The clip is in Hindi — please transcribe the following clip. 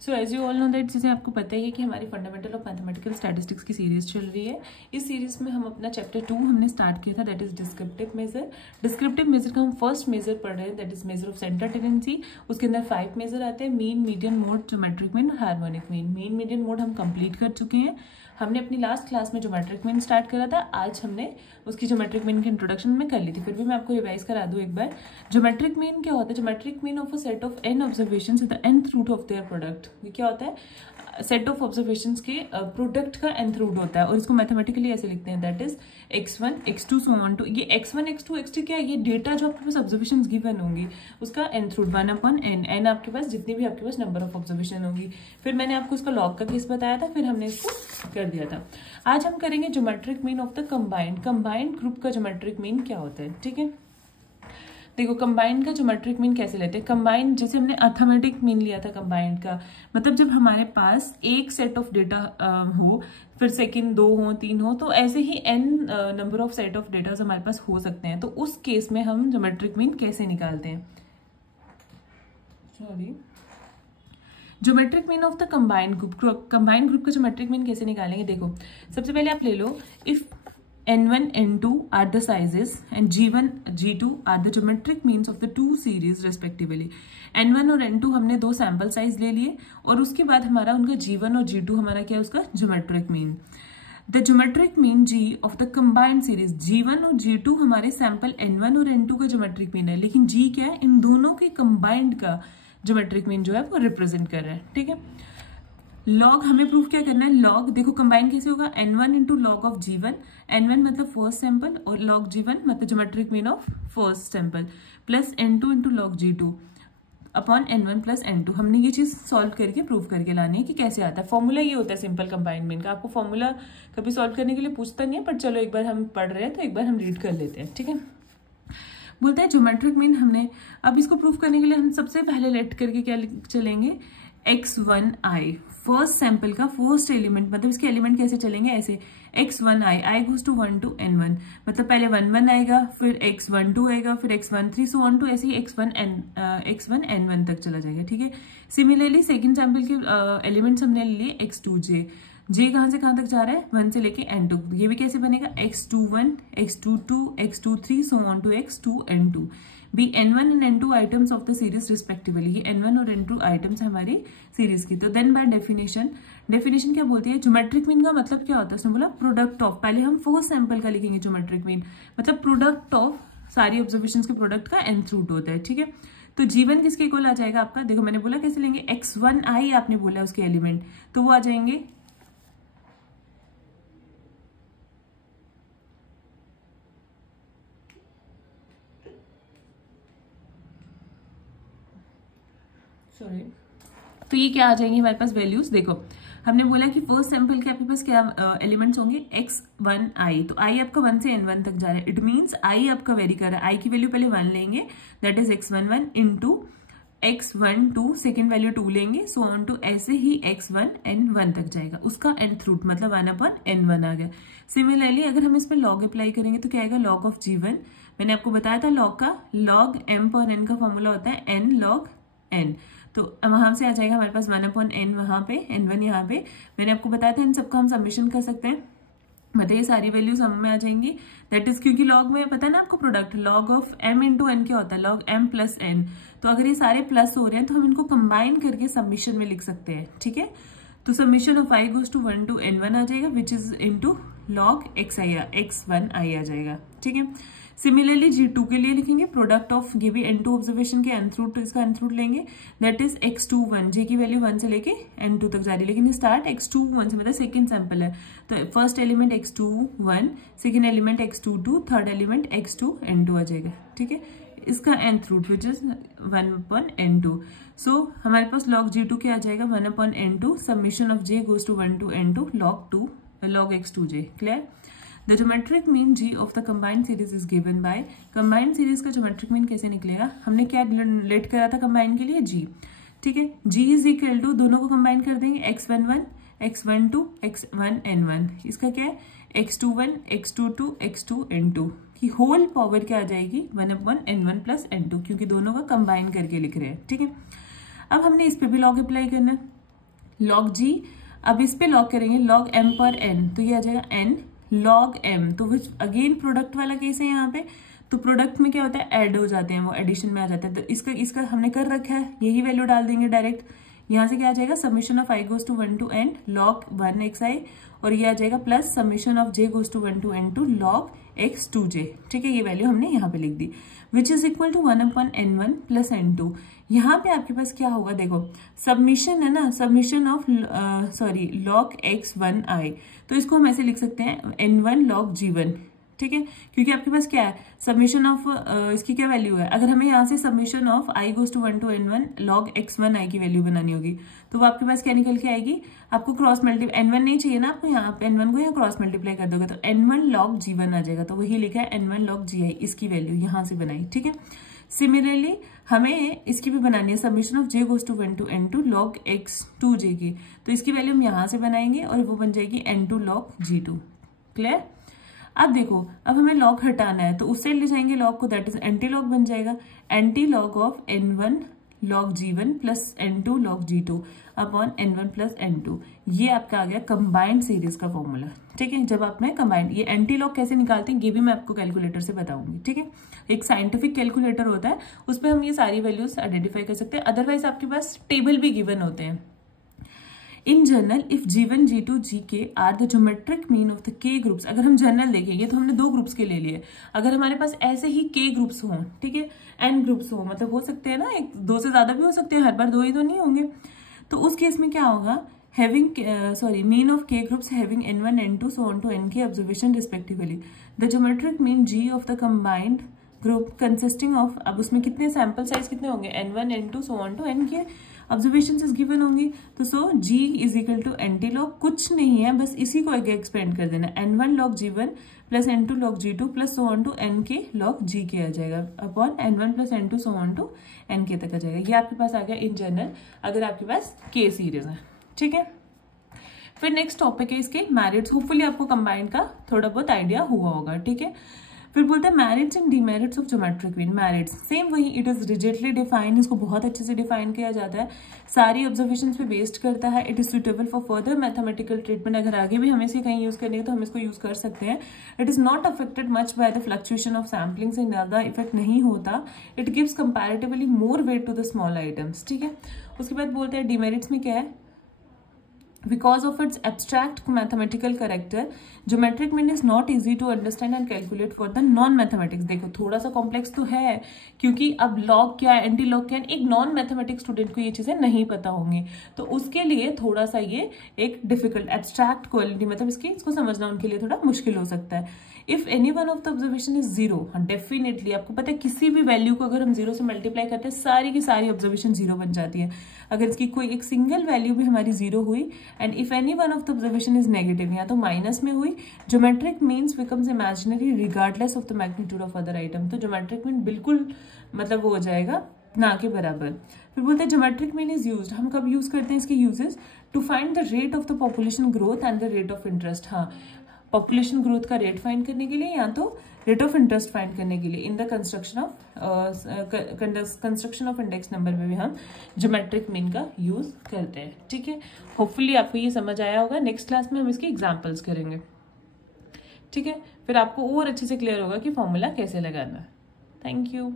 So as you all know that, जैसे आपको पता ही है कि हमारी फंडामेंटल ऑफ मैथमेटिकल स्टैटिस्टिक्स की सीरीज चल रही है। इस सीरीज में हम अपना चैप्टर 2 हमने स्टार्ट किया था, that is descriptive measure. Descriptive measure का हम फर्स्ट मेजर पढ़ रहे हैं, that is measure of centre tendency. उसके अंदर 5 मेजर आते हैं, mean, median, mode, geometric mean, harmonic mean. Mean, median, mode हम कंप्लीट कर चुके हैं। हमने अपनी लास्ट क्लास में ज्योमेट्रिक मीन स्टार्ट करा था, आज हमने उसकी ज्योमेट्रिक मीन की इंट्रोडक्शन में कर ली थी, फिर भी मैं आपको रिवाइज करा दूं एक बार। ज्योमेट्रिक मीन क्या होता है? Geometric mean of a set of n observations the nth root of their product. ये क्या होता है? सेट ऑफ ऑब्जर्वेशंस के प्रोडक्ट का nth रूट होता है, और इसको मैथमेटिकली ऐसे लिखते हैं, that is x1 x2 so on to। ये x1 x2 x3 क्या है? ये डेटा जो आपके पास ऑब्जर्वेशंस गिवन होंगी उसका nth रूट 1/n। n आपके पास जितनी भी आपके पास नंबर ऑफ ऑब्जर्वेशन होंगी। फिर मैंने आपको इसका लॉग का केस बताया था, फिर हमने इसको कर दिया था। आज हम करेंगे geometric mean of the combined group का ज्योमेट्रिक मीन क्या होता है। ठीक है, देखो कंबाइंड का ज्योमेट्रिक मीन कैसे लेते हैं। कंबाइंड जैसे हमने अर्थमेटिक मीन लिया था कंबाइंड का, मतलब जब हमारे पास एक सेट ऑफ डेटा हो, फिर सेकंड 2 हो 3 हो, तो ऐसे ही n number of set of data हमारे पास हो सकते हैं। तो उस केस में हम ज्योमेट्रिक मीन कैसे निकालते हैं? Geometric mean of the combined group का ज्योमेट्रिक मीन कैसे निकालेंगे? देखो सबसे पहले आप ले लो, if n1 n2 are the sizes and g1 g2 are the geometric means of the two series respectively। n1 और n2 हमने 2 सैंपल साइज ले लिए, और उसके बाद हमारा उनका g1 और g2 हमारा क्या है? उसका geometric mean. The geometric mean g of the combined series, g1 और g2 हमारे सैंपल n1 और n2 का ज्योमेट्रिक मीन है, लेकिन g क्या है? इन दोनों के कंबाइंड का ज्योमेट्रिक मीन जो है वो रिप्रेजेंट कर रहा है। ठीक है, लॉग हमें प्रूफ क्या करना है? लॉग देखो कंबाइन कैसे होगा? n1 into log of g1, n1 मतलब फर्स्ट सैंपल और लॉग g1 मतलब geometric mean of first sample, plus n2 into log g2 upon n1 plus n2। हमने ये चीज सॉल्व करके प्रूफ करके लानी है कि कैसे आता है। फॉर्मूला ये होता है सिंपल कंबाइन मीन का। आपको फॉर्मूला कभी सॉल्व करने के लिए पूछता नहीं है, पर चलो एक बार हम पढ़ रहे हैं तो एक बार हम रीड कर लेते हैं। ठीक है, बोलते हैं ज्योमेट्रिक मीन हमने, अब इसको प्रूफ करने के लिए हम सबसे पहले लेट करके क्या चलेंगे? x1i फर्स्ट सैंपल का फर्स्ट एलिमेंट, मतलब इसके एलिमेंट कैसे चलेंगे? ऐसे x1i i goes to 1 to n1, मतलब पहले 1 आएगा, फिर x12 आएगा, फिर x13 so on to ऐसे ही x1 n1 तक चला जाएगा। ठीक है, सिमिलरली सेकंड सैंपल के एलिमेंट्स हमने लिए x2j, j कहां से कहां तक जा रहा है? 1 से लेके n2। ये भी कैसे बनेगा? x21 x22 x23 so on to x2n2। Be n1 and n2 items of the series respectively. ये n1 और n2 आइटम्स हमारी सीरीज की। तो देन बाय डेफिनेशन क्या बोलती है? ज्योमेट्रिक मीन का मतलब क्या होता है? उसने बोला प्रोडक्ट ऑफ, पहले हम फर्स्ट सैंपल का लिखेंगे ज्योमेट्रिक मीन, मतलब प्रोडक्ट ऑफ सारी ऑब्जर्वेशंस के प्रोडक्ट का nth रूट होता है। ठीक है, तो g1 किसके इक्वल आ जाएगा आपका? देखो मैंने बोला कैसे लेंगे, x1i आपने बोला उसके एलिमेंट, तो वो आ जाएंगे तो ये क्या आ जाएंगे हमारे पास वैल्यूज? देखो हमने बोला कि फर्स्ट सैंपल के आपके पास क्या एलिमेंट्स होंगे? x1i, तो i आपका 1 से n1 तक जा रहा है, इट मींस i आपका वेरी कर रहा है। i की वैल्यू पहले 1 लेंगे, that is x11 into x12 second value 2 लेंगे, सो ऑन टू ऐसे ही x1 n1 तक जाएगा, उसका nth रूट मतलब 1/n1 आ गया। सिमिलरली अगर हम इसमें लॉग अप्लाई करेंगे तो क्या आएगा? लॉग ऑफ g1, मैंने आपको बताया था लॉग का, लॉग m पर n का फॉर्मूला होता है n log n, तो वहां से आ जाएगा हमारे पास 1/n वहां पे, n1 यहाँ पे। मैंने आपको बताया था इन सबका हम सबमिशन कर सकते हैं, मतलब ये सारी वैल्यूज हम में आ जाएंगी, दैट इज क्योंकि लॉग में पता है ना आपको product, log of m into n क्या होता है? Log m plus n। तो अगर ये सारे प्लस हो रहे हैं तो हम इनको कंबाइन करके सबमिशन में लिख सकते हैं। ठीक है, तो summation of i goes to 1 to n1 आ जाएगा, which is into log x1i आ जाएगा। ठीक है, सिमिलरली g2 के लिए लिखेंगे प्रोडक्ट ऑफ ये भी n2 ऑब्जर्वेशन के nth रूट, इसका nth रूट लेंगे, दैट इज x21, j की वैल्यू 1 से लेके n2 तक जा रही है, लेकिन स्टार्ट x21 से, मतलब सेकंड सैंपल है, तो first element x21, second element x22, third element x2n2 आ जाएगा। ठीक है, इसका nth root which is 1/n2। So हमारे पास लॉग g2 क्या आ जाएगा? 1/n2, summation of j goes to 1 to n2 log x2j। Clear? The geometric mean g of the combined series is given by, combined series का geometric mean कैसे निकलेगा? हमने क्या लेट करा था कंबाइन के लिए? g। ठीक है, g इज इक्वल टू, दोनों को कंबाइन कर देंगे, x11 x12 x1 n1, इसका क्या है? x21 x22 x2n2 की होल पावर क्या आ जाएगी? 1/n1 प्लस n2, क्योंकि दोनों का कंबाइन करके लिख रहे हैं। ठीक है, अब हमने इस पे भी लॉग अप्लाई करना है, log g, अब इस पे लॉग करेंगे log m पर n, तो ये आ जाएगा n log m, तो विच अगेन प्रोडक्ट वाला केस है यहाँ पे, तो प्रोडक्ट में क्या होता है, ऐड हो जाते हैं, वो एडिशन में आ जाता है, तो इसका हमने कर रखा है, यही वैल्यू डाल देंगे डायरेक्ट। यहाँ से क्या आ जाएगा, summation of i goes to 1 to n log 1 xi, और ये आ जाएगा plus summation of j goes to 1 to n to log x 2j। ठीक है, ये वैल्यू हमने यहाँ पे लिख दी, which is equal to 1/n1 plus n2। यहाँ पे आपके पास क्या होगा, देखो सबमिशन है ना, सबमिशन ऑफ log x1i, तो इसको हम ऐसे लिख सकते हैं n1 log g1। ठीक है, क्योंकि आपके पास क्या है, सबमिशन ऑफ इसकी क्या वैल्यू है, अगर हमें यहाँ से summation of i goes to 1 to n1 log x1i की वैल्यू बनानी होगी, तो वो आपके पास क्या निकल के आएगी, आपको क्रॉस मल्टीप्लाई, n1 नहीं चाहिए ना आपको, यहाँ पे n1 को यहाँ क्रॉस मल्टीप्लाई कर दोगे तो n1 log g1 आ जाएगा, तो वही लिखा है n1 log gi, इसकी वैल्यू यहाँ से बनाई। ठीक है, सिमिलरली हमें इसकी भी बनानी है, summation of j goes to 1 to n2 log x 2j की, तो इसकी वैल्यू हम यहाँ से बनाएंगे और वो बन जाएगी n2 log g2। क्लियर। अब देखो, अब हमें लॉग हटाना है, तो उस साइड ले जाएंगे लॉग को, दैट इज एंटी लॉग बन जाएगा, anti log of n1 log g1 plus n2 log g2 upon n1 plus n2। ये आपका आ गया कंबाइंड सीरीज का फॉर्मूला। ठीक है, जब आप में कंबाइंड, ये एंटी लॉग कैसे निकालते हैं ये भी मैं आपको कैलकुलेटर से बताऊंगी। ठीक है, एक साइंटिफिक कैलकुलेटर होता है, उस पर हम ये सारी वैल्यूज आइडेंटिफाई कर सकते हैं, अदरवाइज आपके पास टेबल भी गिवन होते हैं। In general if g1 g2 gk are the geometric mean of the k groups, अगर हम जनरल देखें, ये तो हमने 2 ग्रुप्स के ले लिए, अगर हमारे पास ऐसे ही k ग्रुप्स हों, ठीक है, n ग्रुप्स हो, मतलब हो सकते हैं ना, 2 से ज्यादा भी हो सकते हैं, हर बार 2 ही तो नहीं होंगे, तो उस केस में क्या होगा, mean of k groups having n1 n2 so on to nk observation respectively, the geometric mean g of the combined group consisting of, अब उसमें कितने सैंपल साइज कितने होंगे, n1 n2 so on to nk observation is given होंगी, तो so g is equal to antilog, कुछ नहीं है, बस इसी को आगे एक्सपेंड कर देना, n1 log g1 plus n2 log g2 plus so on to nk log gk आ जाएगा, upon n1 plus n2 so on to nk तक आ जाएगा। ये आपके पास आ गया इन जनरल, अगर आपके पास k सीरीज है। ठीक है, फिर नेक्स्ट टॉपिक है इसके मैरिट्स, होपफुली आपको कंबाइंड का थोड़ा बहुत आइडिया हुआ होगा। ठीक है, फिर बोलते हैं merits and demerits of geometric mean. Merits same वही, इट इज रिजिडली डिफाइंड, इसको बहुत अच्छे से डिफाइन किया जाता है, सारी ऑब्जर्वेशंस पे बेस्ड करता है, it is suitable for further mathematical treatment, अगर आगे भी हमें इसे कहीं यूज करनी है तो हम इसको यूज कर सकते हैं। It is not affected much by the fluctuation of sampling, से ज्यादा इफेक्ट नहीं होता, it gives comparatively more weight to the small items. ठीक है, उसके बाद बोलते हैं डीमेरिट्स में क्या है, because of its abstract mathematical character geometric mean is not easy to understand and calculate for the non mathematics। देखो थोड़ा सा कॉम्प्लेक्स तो है, क्योंकि अब लॉग क्या है, एंटी लॉग क्या है, एक नॉन मैथमेटिक्स स्टूडेंट को ये चीजें नहीं पता होंगी, तो उसके लिए थोड़ा सा ये एक डिफिकल्ट एब्स्ट्रैक्ट क्वालिटी, मतलब इसको समझना उनके लिए थोड़ा मुश्किल हो सकता है। If any one of the observation is 0, definitely आपको पता है किसी भी वैल्यू को अगर हम 0 से मल्टीप्लाई करते हैं, सारी की सारी ऑब्जर्वेशन 0 बन जाती है। अगर इसकी कोई एक सिंगल वैल्यू भी हमारी 0 हुई, and if any one of the observation is negative, या तो माइनस में हुई, geometric means becomes imaginary regardless of the magnitude of other item, तो ज्योमेट्रिक मीन बिल्कुल मतलब वो हो जाएगा ना के बराबर। फिर बोलते हैं ज्योमेट्रिक मीन इज यूज्ड, हम कब यूज करते हैं इसके uses, to find the rate of the population growth and the rate of interest. हाँ, पॉपुलेशन ग्रोथ का रेट फाइंड करने के लिए, या तो रेट ऑफ इंटरेस्ट फाइंड करने के लिए, in the construction of index number में भी हम ज्योमेट्रिक मीन का यूज करते हैं। ठीक है, होपफुली आपको ये समझ आया होगा। नेक्स्ट क्लास में हम इसके एग्जांपल्स करेंगे। ठीक है, फिर आपको और अच्छे से क्लियर होगा कि फॉर्मूला कैसे लगाना है। Thank you.